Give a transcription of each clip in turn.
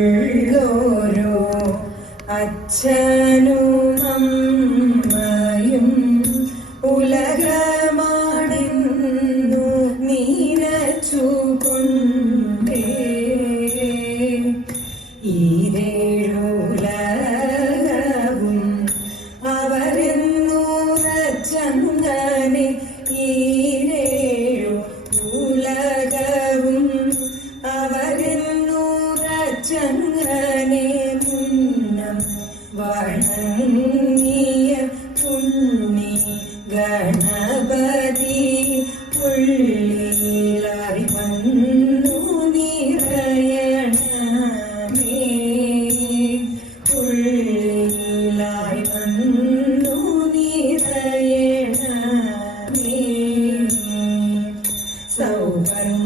അരികിലായുള്ളോരോ അച്ഛനോ ഉപകാരം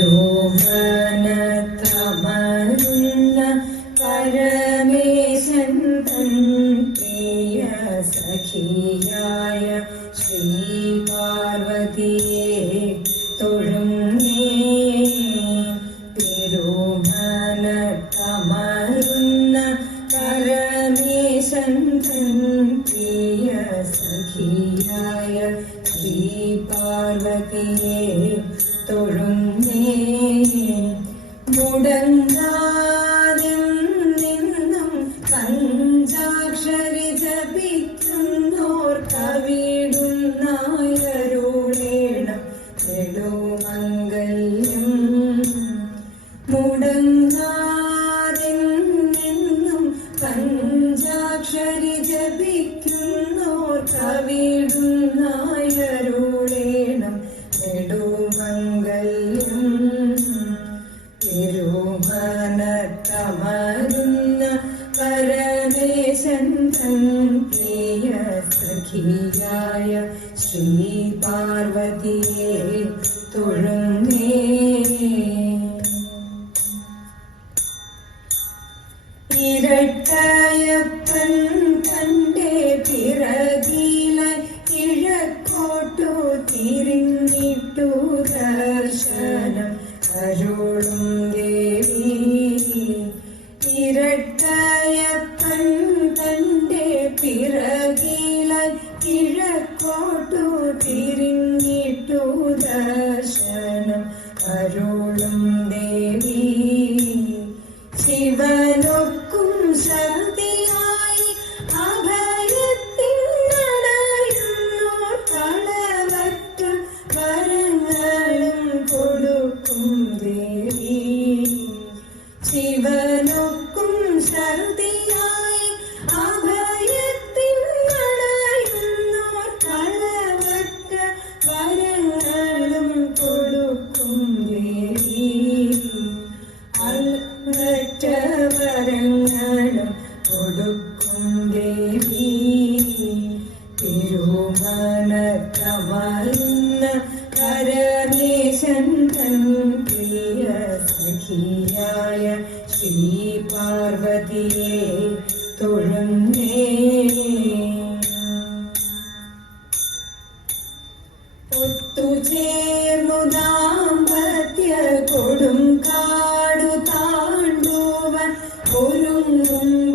തിരുമനത്തമർന്ന പരമേശൻ തൻ പ്രിയ സഖിയായ ശ്രീ പാർവതിയെ തൊഴുന്നേ തിരുമനത്തമർന്ന പരമേശൻ തൻ പ്രിയ സഖിയായ ശ്രീ പാർവതിയെ തൊഴുന്നേ. മുടങ്ങാ كنتم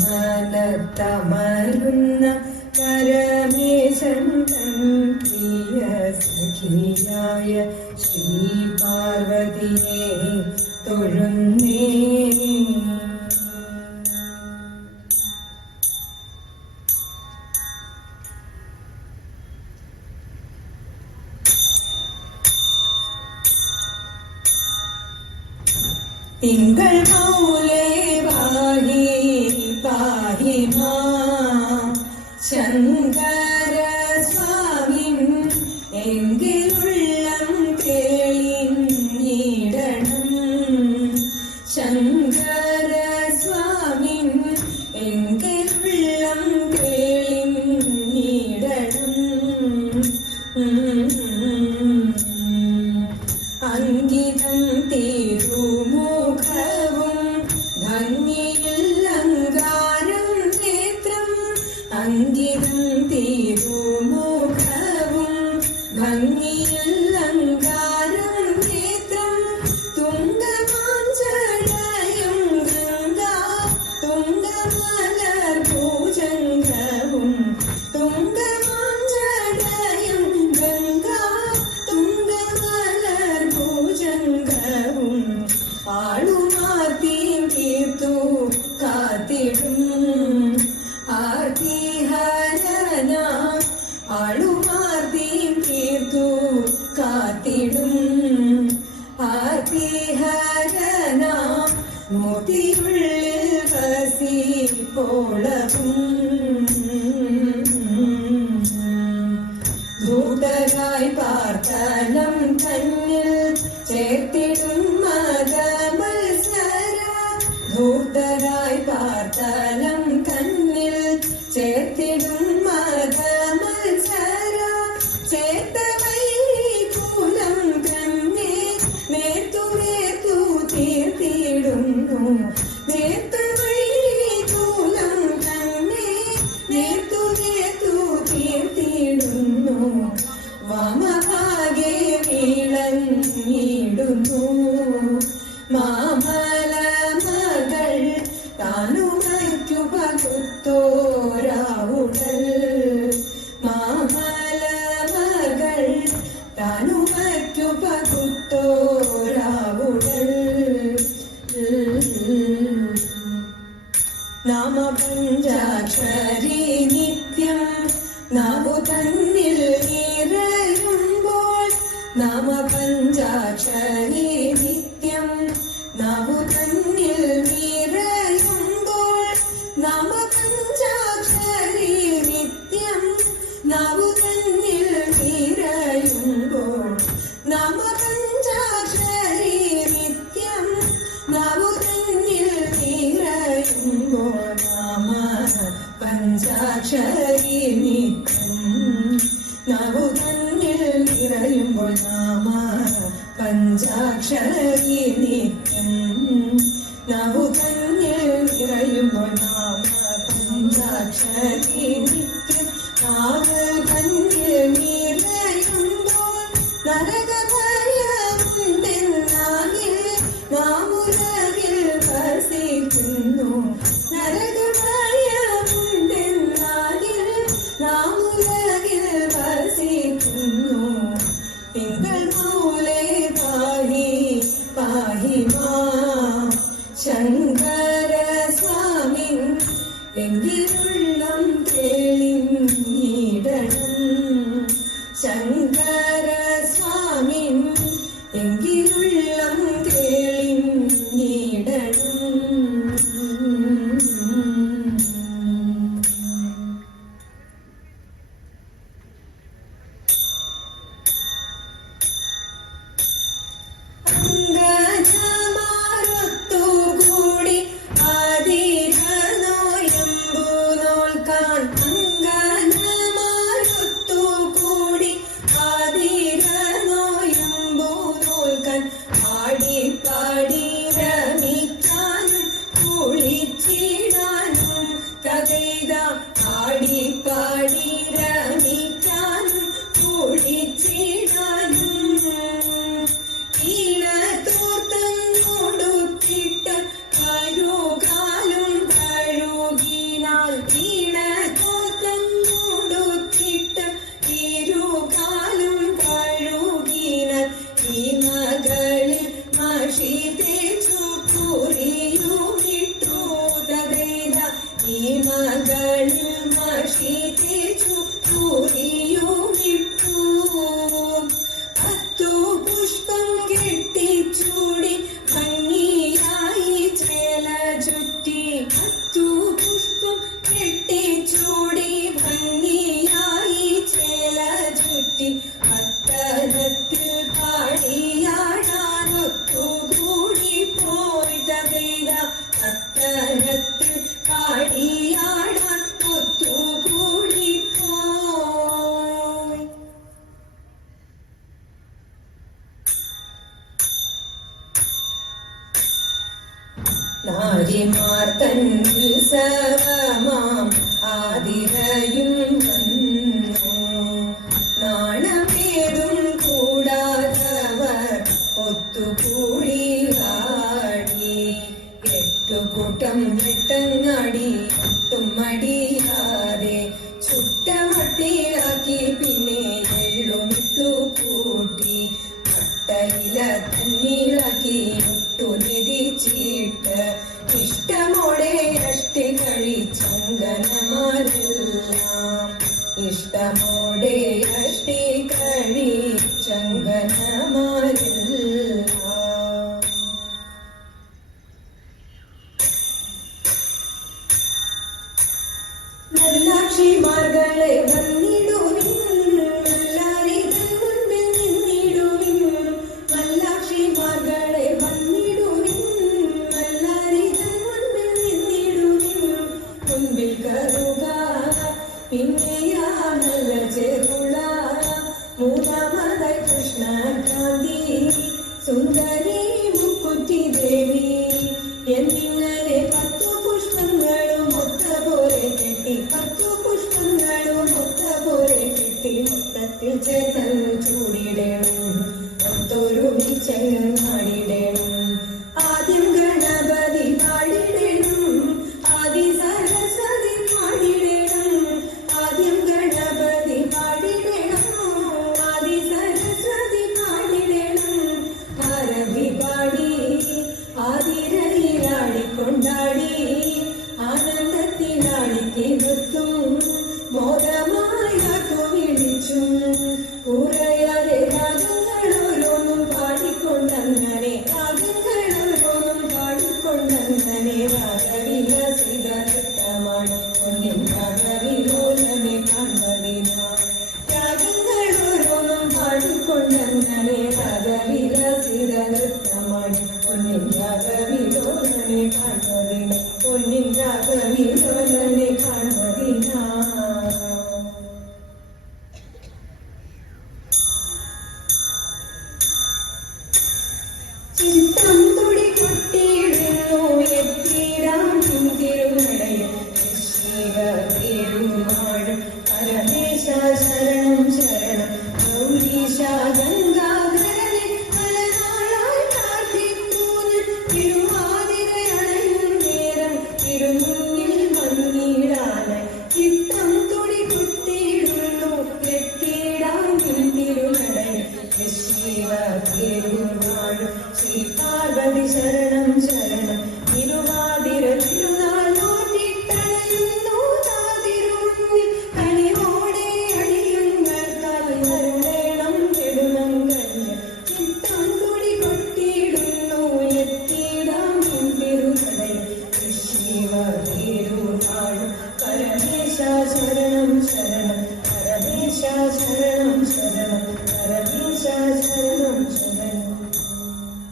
കാനത്തമരുന്ന പരമേശൻ പ്രിയ സഖിയായ ശ്രീ പാർവതിയെ തൊഴുന്നേ ആളുമാർത്തിയും തീർത്തു കാത്തിടും. ആർത്തിഹരന ആളുമാർത്തിയും തീർത്തു കാത്തിടും. ആർത്തിഹരന മുതിയുള്ളിൽ വസിപ്പോളവും. തലം തന്നിൽ ചേർത്തിടും മത മത്സര ചേർത്തവൈ കൂലം തന്നെ നേർത്തു നേർത്തു തീർത്തിടുന്നു. നേർത്തവൈ കൂലം തന്നെ നേർത്തു നേർത്തു തീർത്തിടുന്നു. വാമഭാഗെ വീളൻ മാമ നീക്കും നവു തന്നിൽ നിറയുമ്പോൾ നാമ പഞ്ചാക്ഷരീ നീക്കും ഒത്തുകൂടി വാടി. എട്ടുകൂട്ടം വെട്ടങ്ങാടി ഒത്തും മൂലമത കൃഷ്ണ കാന്തി സുന്ദരി